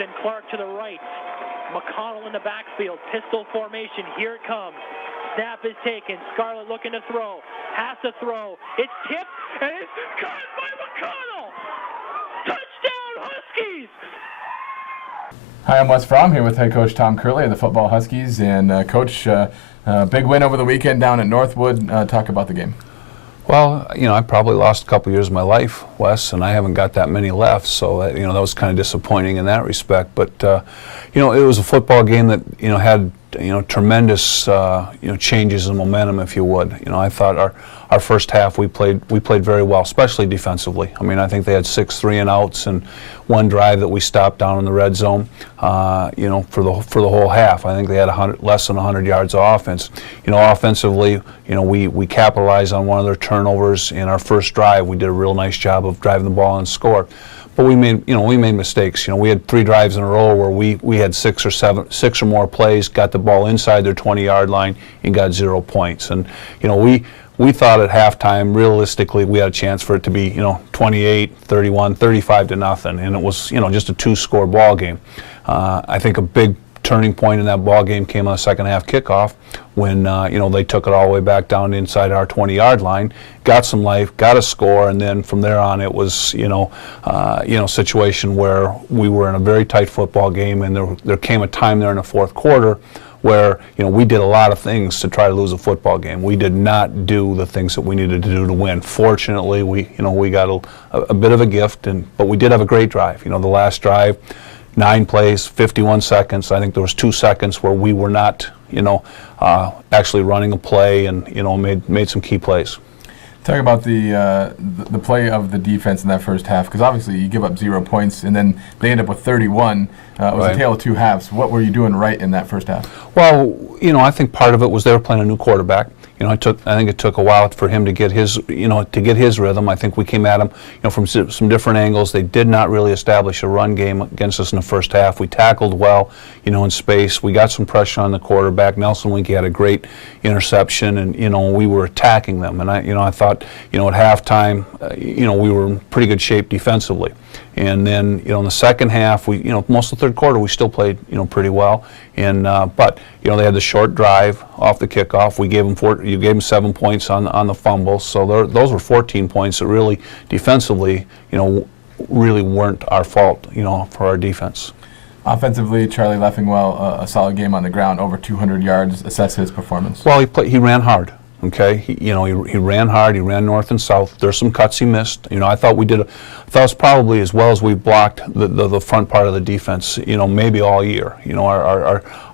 and Clark to the right. McConnell in the backfield. Pistol formation. Here it comes. Snap is taken. Scarlett looking to throw. Has to throw. It's tipped, and it's caught by McConnell! Touchdown, Huskies! Hi, I'm Wes Fromm here with head coach Tom Kearly of the football Huskies. And Coach, big win over the weekend down at Northwood. Talk about the game. Well, I probably lost a couple years of my life, Wes, and I haven't got that many left, so that was kind of disappointing in that respect. But it was a football game that had tremendous changes in momentum, if you would. I thought our first half we played very well, especially defensively. I mean, I think they had 6 3-and-outs and one drive that we stopped down in the red zone. For the whole half, I think they had less than 100 yards of offense. Offensively, we capitalized on one of their turnovers in our first drive. We did a real nice job of driving the ball and score. But we made mistakes. We had 3 drives in a row where we had 6 or more plays, got the ball inside their 20-yard line, and got 0 points. And we thought at halftime, realistically, we had a chance for it to be 28, 31, 35 to nothing, and it was just a 2-score ball game. I think a big turning point in that ball game came on the second half kickoff when they took it all the way back down inside our 20-yard line, got some life, got a score, and then from there on it was a situation where we were in a very tight football game, and there came a time there in the fourth quarter where we did a lot of things to try to lose a football game. We did not do the things that we needed to do to win. Fortunately, we got a bit of a gift, but we did have a great drive. The last drive, 9 plays, 51 seconds. I think there was 2 seconds where we were not, actually running a play and made some key plays. Talk about the play of the defense in that first half, because obviously you give up 0 points and then they end up with 31. It was a tale of 2 halves. What were you doing right in that first half? Well, I think part of it was they were playing a new quarterback. I think it took a while for him to get his rhythm. I think we came at him, from some different angles. They did not really establish a run game against us in the first half. We tackled well, in space. We got some pressure on the quarterback. Nelson Winkie had a great interception, and we were attacking them. And I thought, at halftime, we were in pretty good shape defensively. And then, in the second half, most of the third quarter, we still played, pretty well. And but they had the short drive off the kickoff. You gave them 7 points on the fumble. So those were 14 points that really defensively, really weren't our fault, for our defense. Offensively, Charlie Leffingwell, a solid game on the ground, over 200 yards. Assess his performance. Well, he ran hard. Okay, he ran hard. He ran north and south. There's some cuts he missed. I thought it was probably as well as we blocked the front part of the defense. Maybe all year.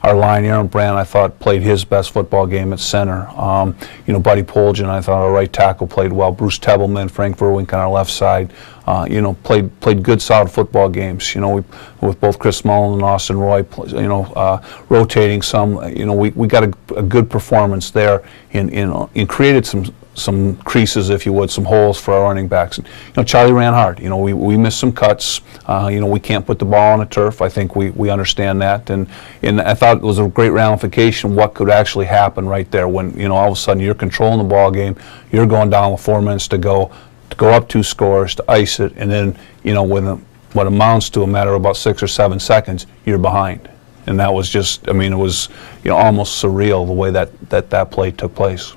Our line, Aaron Brand, I thought played his best football game at center. Buddy Poljan, I thought our right tackle played well. Bruce Tebbleman, Frank Verwink on our left side. Played good, solid football games. With both Chris Mullen and Austin Roy, rotating some. We got a good performance there, and created some creases, if you would, some holes for our running backs. And, Charlie ran hard. We missed some cuts. We can't put the ball on the turf. I think we understand that, and I thought it was a great ramification of what could actually happen right there when all of a sudden you're controlling the ball game, you're going down with 4 minutes to go up 2 scores, to ice it, and then, what amounts to a matter of about 6 or 7 seconds, you're behind. And that was just, it was, almost surreal the way that play took place.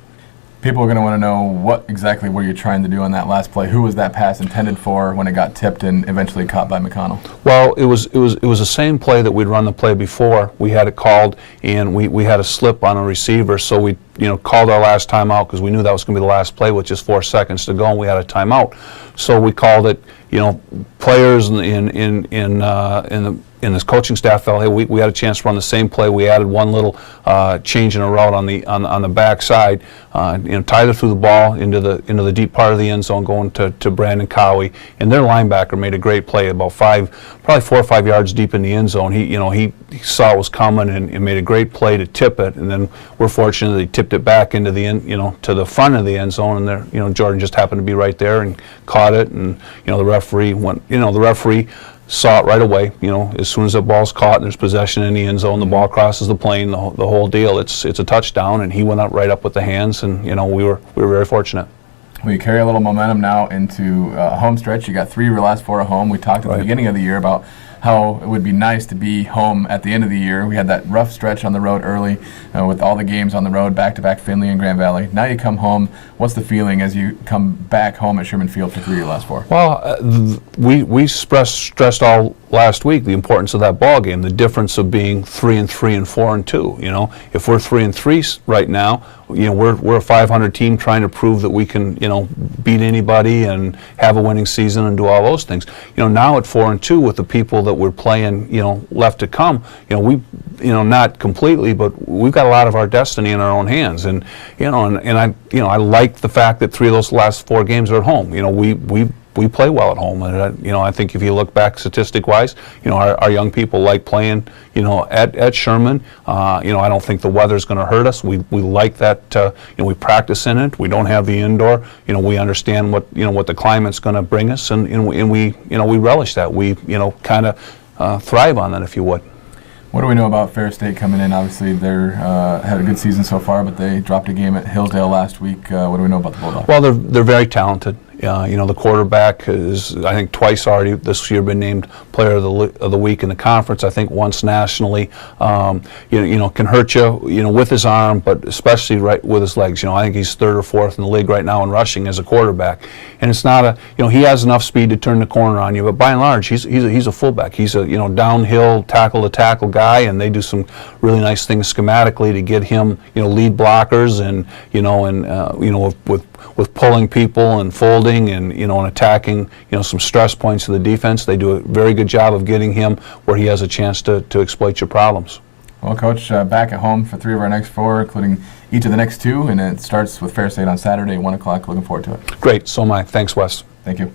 People are going to want to know what exactly were you trying to do on that last play. Who was that pass intended for when it got tipped and eventually caught by McConnell? Well, it was the same play that we'd run the play before. We had it called, and we had a slip on a receiver, so we called our last timeout because we knew that was going to be the last play with just 4 seconds to go, and we had a timeout. So we called it. Players in this coaching staff felt, hey, we had a chance to run the same play. We added one little change in a route on the back side, tied it through the ball into the deep part of the end zone, going to Brandon Cowie, and their linebacker made a great play about probably 4 or 5 yards deep in the end zone. He saw it was coming and made a great play to tip it, and then we're fortunate that he tipped it back into the end, to the front of the end zone, and there, Jordan just happened to be right there and caught it, and the referee went, the referee saw it right away. As soon as the ball's caught and there's possession in the end zone, the ball crosses the plane, the whole deal. It's a touchdown, and he went up right up with the hands, and we were very fortunate. Well, you carry a little momentum now into home stretch. You got 3 of your last 4 at home. We talked at the beginning of the year about how it would be nice to be home at the end of the year. We had that rough stretch on the road early with all the games on the road, back-to-back Findlay and Grand Valley. Now you come home. What's the feeling as you come back home at Sherman Field for 3 of your last 4? Well, we stressed all last week the importance of that ball game, the difference of being 3-3 and 4-2. You know, if we're 3-3 right now, you know, we're a 500 team trying to prove that we can, you know, beat anybody and have a winning season and do all those things. You know, now at 4-2 with the people that we're playing, you know, left to come, you know, not completely, but we've got a lot of our destiny in our own hands. And you know, and I like the fact that 3 of those last 4 games are at home. You know, we play well at home, and you know, I think if you look back statistic-wise, you know, our young people like playing, you know, at Sherman. You know, I don't think the weather's going to hurt us. We like that. You know, we practice in it. We don't have the indoor. You know, we understand what the climate's going to bring us, and we you know, we relish that. We, you know, kind of thrive on that, if you would. What do we know about Fair State coming in? Obviously, they're had a good season so far, but they dropped a game at Hillsdale last week. What do we know about the Bulldogs? Well, they're very talented. You know, the quarterback has, I think, twice already this year been named Player of the Week in the conference. I think once nationally. You know, can hurt you, you know, with his arm, but especially right with his legs. You know, I think he's 3rd or 4th in the league right now in rushing as a quarterback. And it's not a, you know, he has enough speed to turn the corner on you, but by and large, he's a fullback. He's a, you know, downhill tackle-to-tackle guy, and they do some really nice things schematically to get him, you know, lead blockers and, you know, with pulling people and folding and, you know, and attacking, you know, some stress points of the defense. They do a very good job of getting him where he has a chance to exploit your problems. Well, Coach, back at home for 3 of our next 4, including each of the next 2, and it starts with Fair State on Saturday at 1 o'clock. Looking forward to it. Great. So am I. Thanks, Wes. Thank you.